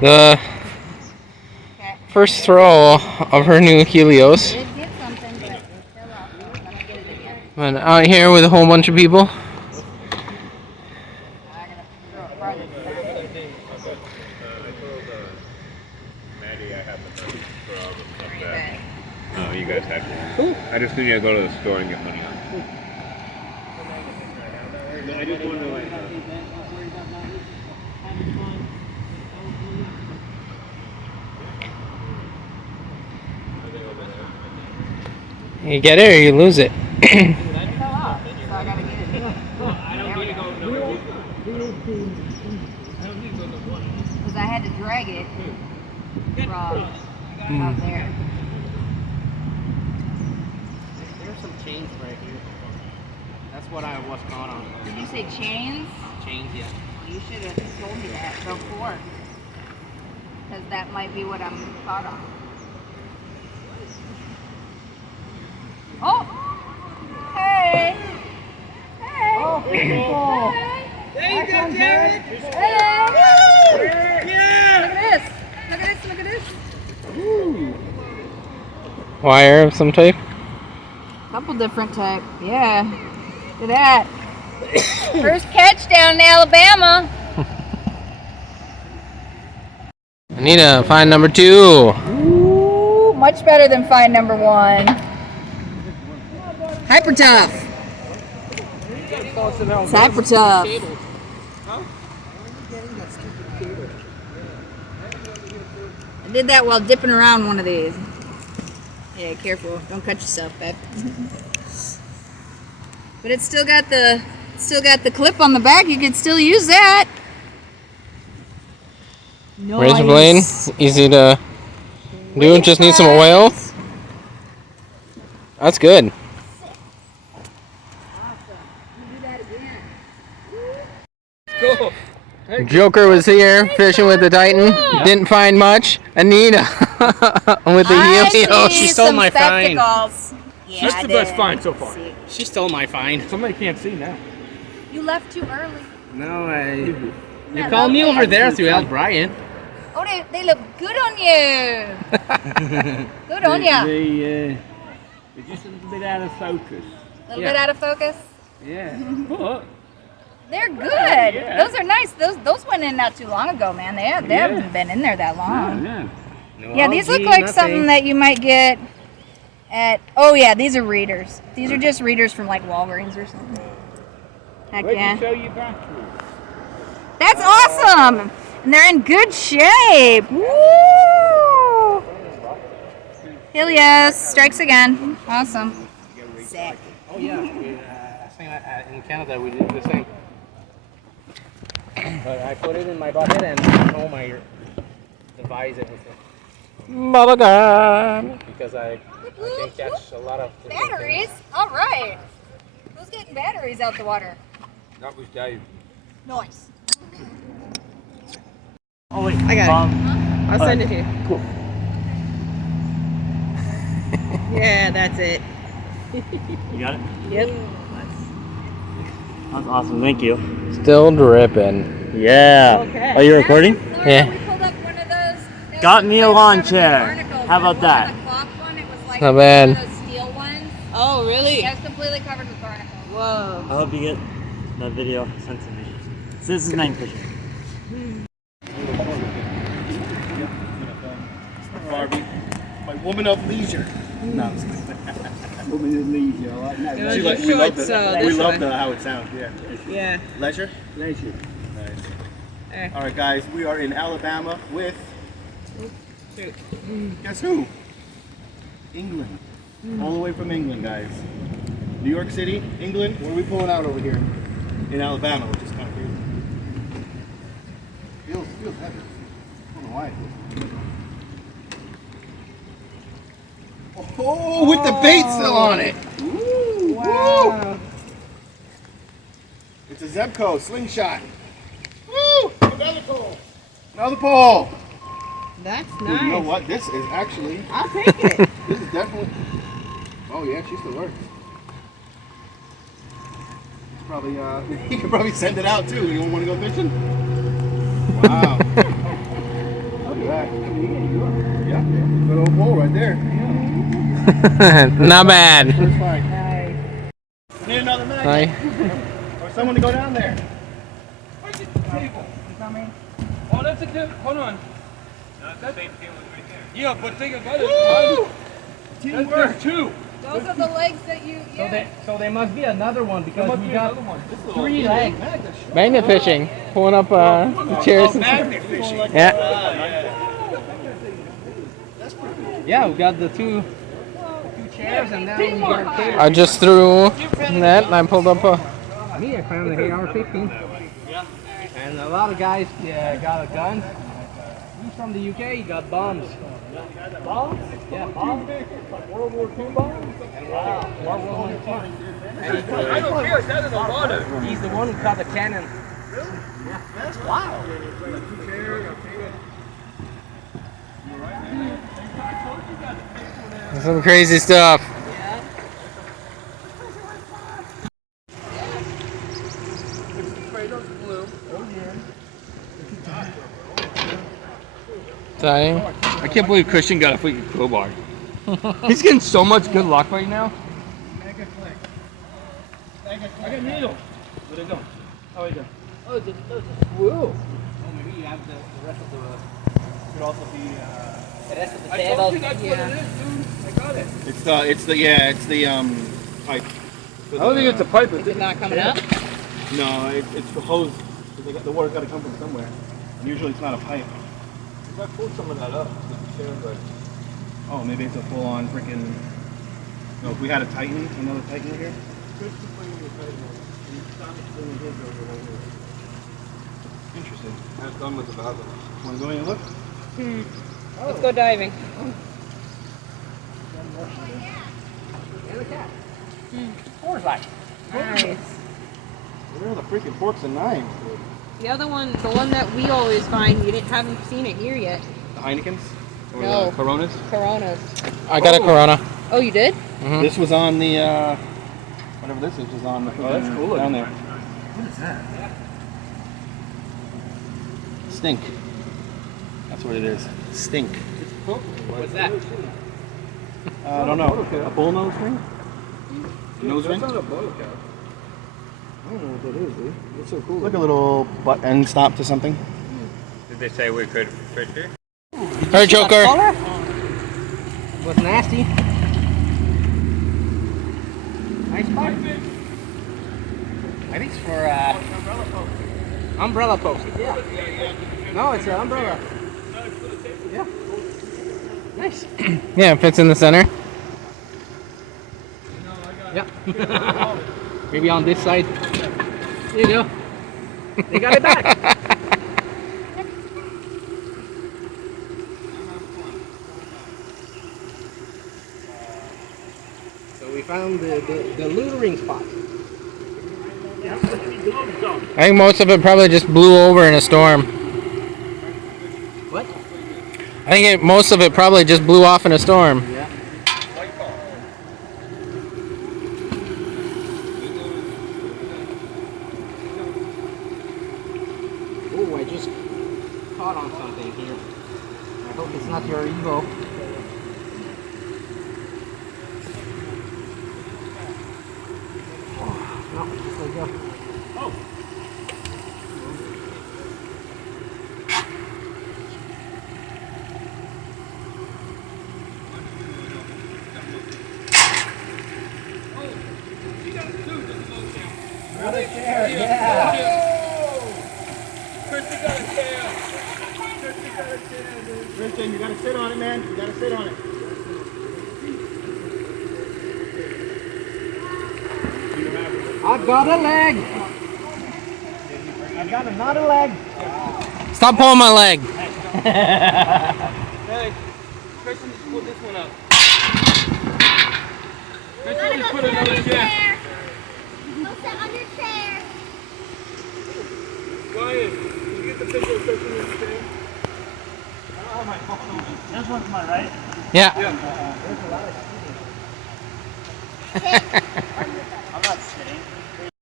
The first throw of her new Helios. And out here with a whole bunch of people. Oh, you guys have to. Cool. I just need to go to the store and get money on. I just want to. You get it or you lose it. Because I had to drag it from out there. There's some chains right here. That's what I was caught on. Did you say chains? Chains, yeah. You should have told me that before. Because that might be what I'm caught on. Oh! Hey! Hey! Oh, Hey! there you go, Jared! Hey! Yeah! Look at this! Look at this! Look at this! Ooh. Wire of some type? Couple different type. Yeah. Look at that. First catch down in Alabama. I need to find number 2. Ooh, much better than find number 1. Hyper tough. It's hyper tough. I did that while dipping around one of these. Yeah, careful. Don't cut yourself, babe. But it's still got the clip on the back. You could still use that. Nice. Razor blade, easy to do. Just need some oil. That's good. Cool. Joker was here fishing with the Titan. Didn't find much. Anita with the Helios. She stole my find. Yeah, That's the best find so far. She stole my find. Somebody can't see now. You left too early. No, you Yeah, called me okay. over there through Al Bryant. Oh, they look good on you. Good on ya. They're just a little bit out of focus. A little bit out of focus. Yeah. But They're good. Yeah. Those are nice. Those went in not too long ago, man. They haven't been in there that long. yeah. Yeah, these look like something that you might get at. Oh yeah, these are readers. These are just readers from like Walgreens or something. Heck Where'd yeah. you show your back to? That's awesome. And they're in good shape. Woo! Helios strikes again. Awesome. Sick. Oh yeah, in Canada we did the same. But I put it in my bucket and my devise it with it. Bubblegum. Because I can catch a lot of Batteries. All right. Who's getting batteries out the water? That was Dave. Nice. Oh wait, I got it. I'll send it to you. Cool. Yeah, that's it. You got it? Yep. That's awesome. Thank you. Still dripping. Yeah. Okay. Are you recording? Yeah. We pulled up one of those. Got me a lawn chair. How about that? Not bad. Those steel ones. Oh, really? Yeah, it's completely covered with barnacles. Whoa. I hope you get that video sent to me. So this is night fishing. Barbie, my woman of leisure. No, I'm just kidding. Woman of leisure. I like that. It We was love short, so we this love way. how it sounds. Yeah. Yeah. Leisure. Leisure. Nice. Eh. All right, guys. We are in Alabama with. Shoot. Guess who? England. All the way from England, guys. New York City, England. What are we pulling out over here? In Alabama, which is kind of crazy. Feels heavy. I don't know why it feels. Oh, with the bait still on it. Ooh, Wow. woo. It's a Zebco slingshot. Woo! Another pole. Another pole. That's Dude, nice. you know what? This is actually. I'll take it. This is definitely. Oh yeah, she still works. It's probably you could probably send it out too. You don't want to go fishing? Wow. Look at that. Yeah, good old pole right there. Not bad. First find. Need another magnet. Hi. Or someone to go down there. Oh, that's a good. Hold on. Yeah, but think about it. There's two. Those are the legs that you. Yeah. So there must be another one because we got 3 legs. Magnet fishing. Pulling up the chairs. Magnet fishing. Yeah. Yeah, we got the two chairs and now we got a I just threw that and I pulled up a. Me, I found the AR-15. And a lot of guys got a gun. He's from the UK, he got bombs. Bombs? Yeah, bombs. Like World War II bombs? Wow, World War II. I don't care, that's in the water. He's the one who caught the cannon. Really? Yeah. That's wild. Some crazy stuff. Exciting. I can't believe Christian got a freaking crowbar. He's getting so much good luck right now. I got a needle. Where'd it go? Oh, it go. Oh, it's a screw. Oh, maybe you have the rest of the. Could also be. The rest of the table. I told you that's what it is, dude. I got it. It's the pipe. I don't think it's a pipe. Is it not coming up? No, it's the hose. The water's got to come from somewhere. And usually it's not a pipe. If I pull some of that up, Oh, maybe it's a full-on freaking. No, if we had a Titan, another Titan here. Interesting. That's done with the bathroom. Want to go in and look? Let's go diving. Nice. Where are the freaking forks and knives? The other one, the one that we always find, haven't seen it here yet. The Heinekens? Or No. the Coronas? Coronas. I got a Corona. Oh, you did? This was on the, whatever this is, was on the that's cool. down there. What is that? Stink. That's what it is. Stink. What's that? I don't know. A bull nose ring? Nose ring? That's not a bow cap. I don't know what that is, dude. That's so cool. Like a little butt end stop to something. Did they say we could fish here? Her Joker. Was nasty. Nice spot. I think it's for umbrella post. Yeah. No, it's an umbrella. Yeah. Nice. Yeah, it fits in the center. Yeah. Maybe on this side. There you go. They got it back. So we found the lure spot. I think most of it probably just blew over in a storm. What? I think most of it probably just blew off in a storm. Yeah. Oh, I just caught on something here. I hope it's not your Evo. Oh, no, there you go. Oh. Christian, you gotta sit on it, man. You gotta sit on it. I've got a leg. I've got another leg. Stop pulling my leg. Hey, Christian, just pull this one up. Christian, just put another chair. Go sit on your chair. Ryan, did you get the picture of Christian in the chair? Oh my God. This one's my right. Yeah. Yeah. I'm not sitting.